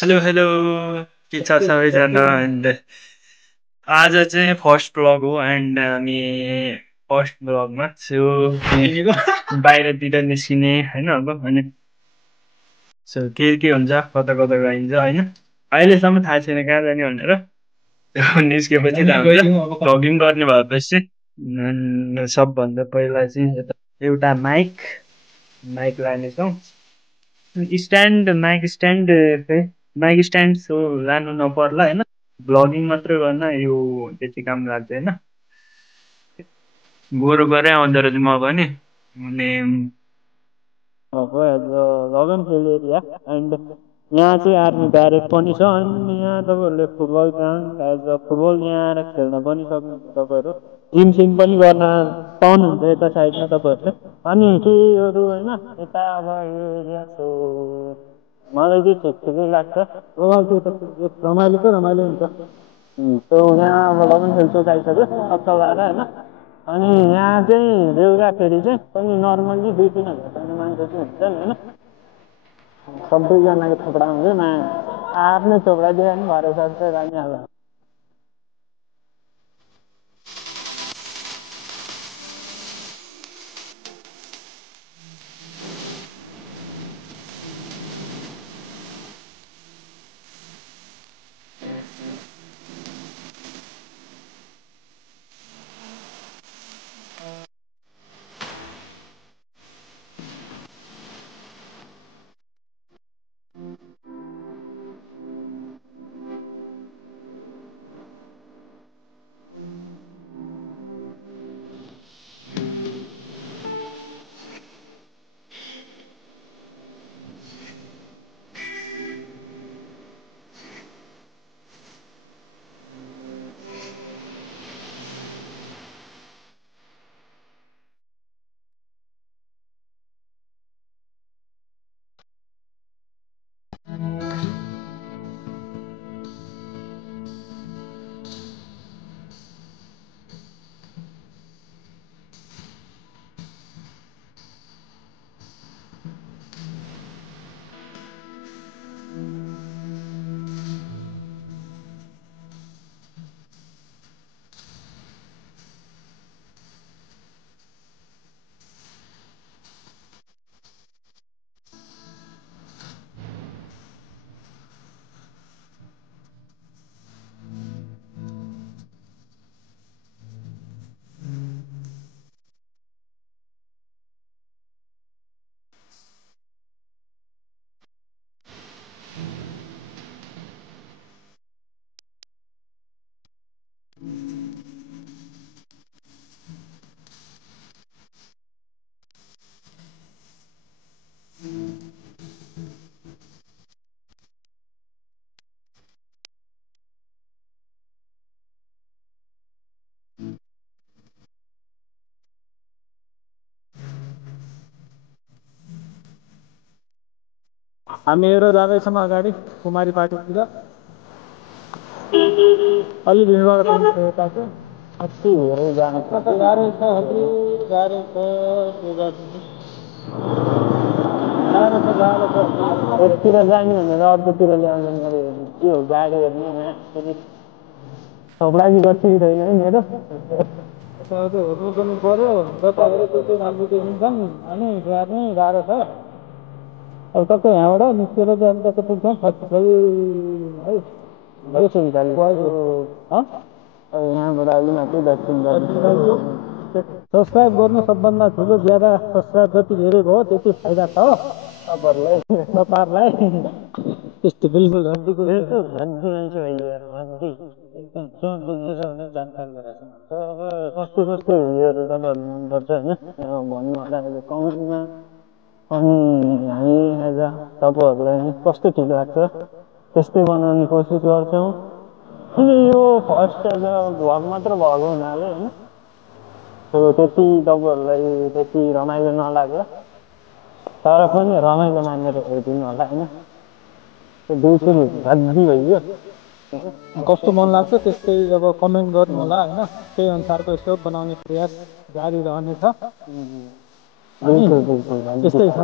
hello hello के छ सबैजना एन्ड आज चाहिँ फर्स्ट ब्लग हो एन्ड हामी फर्स्ट ब्लगमा छु बाहिरतिर निस्किने होइन अब अनि सो के हुन्छ कता कता गइन्छ होइन अहिलेसम्म थाहा छैन कहाँ जाने भनेर त्यो निस्केपछि थाहा हुन्छ भ्लगिङ गर्ने भएपछि सबभन्दा पहिला चाहिँ एउटा माइक लानेछौँ माइक स्ट्यान्ड सो लानु नपर्ला होइन ब्लगिङ मात्रै गर्न यो त्यति काम लाग्दैन गोरो गरे आउँदो रहेछ म पनि अनि लगन हिल एरिया एन्ड यहाँ चाहिँ आर्मी ब्यारेक पनि छ अनि यहाँ तपाईँहरूले football ground as a football यहाँ आएर खेल्न पनि सक्नुहुन्छ तपाईँहरू जिम सिम पनि गर्न पाउनुहुन्छ यता साइडमा तपाईँहरूले अनि केहीहरू होइन यता अब यो एरिया सो मलाई चाहिँ ठिक ठिकै लाग्छ रमाइलो त रमाइलो हुन्छ त्यो यहाँ अब लगन खेल्छु आइसक्यो सब लगाएर होइन अनि यहाँ चाहिँ बेलुकाखेरि चाहिँ पनि नर्मल्ली 2-3 हजार मान्छे चाहिँ हुन्छन् होइन सबैजनाको थोपडा हुन्छ आफ्नो थोपडा दियो भने भरोसा चाहिँ रानिहाल्छ हामीहरू जाँदैछौँ अगाडि कुमारी पार्टीतिर अलि भिडबाट यता चाहिँ कति धेरै जानु गाह्रो छ गाह्रो छ यतितिर जाने भनेर अर्कोतिर ल्याउँदैन के हो गाडी हेर्ने फेरि सबलाई गर्थ्यो कि छैन है मेरो रोक्नु पऱ्यो तपाईँहरू त्यो मान्छे छन् अनि गाड्ने गाह्रो छ अब टक्कै यहाँबाट निस्केर चाहिँ अब टक्कै पुग्छौँ खै है यो सुविधाले यहाँबाट अलि मात्रै दर्शन गर्नु सब्सक्राइब गर्नु सबभन्दा ठुलो ज्यादा सब्सक्राइब जति धेरै भयो त्यति फाइदा छ हो तपाईँहरूलाई त्यस्तो बिल्कुल घन्टीको घन्टी मान्छे भइदिएर कस्तो कस्तो उयोहरू तपाईँहरू मनपर्छ होइन भन्नु होला कमेन्टमा अनि हामी एज अ तपाईँहरूलाई कस्तो ठिक लाग्छ त्यस्तै बनाउने कोसिस गर्छौँ अनि यो फर्स्ट एज अ भ्लग मात्र भएको हुनाले होइन त्यति तपाईँहरूलाई त्यति रमाइलो नलाग्ला तर पनि रमाइलो मानेर हेरिदिनु होला होइन त्यो दिउँसो राति भइयो कस्तो मन लाग्छ त्यस्तै अब कमेन्ट गर्नु होला होइन त्यही अनुसारको यसो बनाउने प्रयास जारी रहनेछ त्यस्तै छ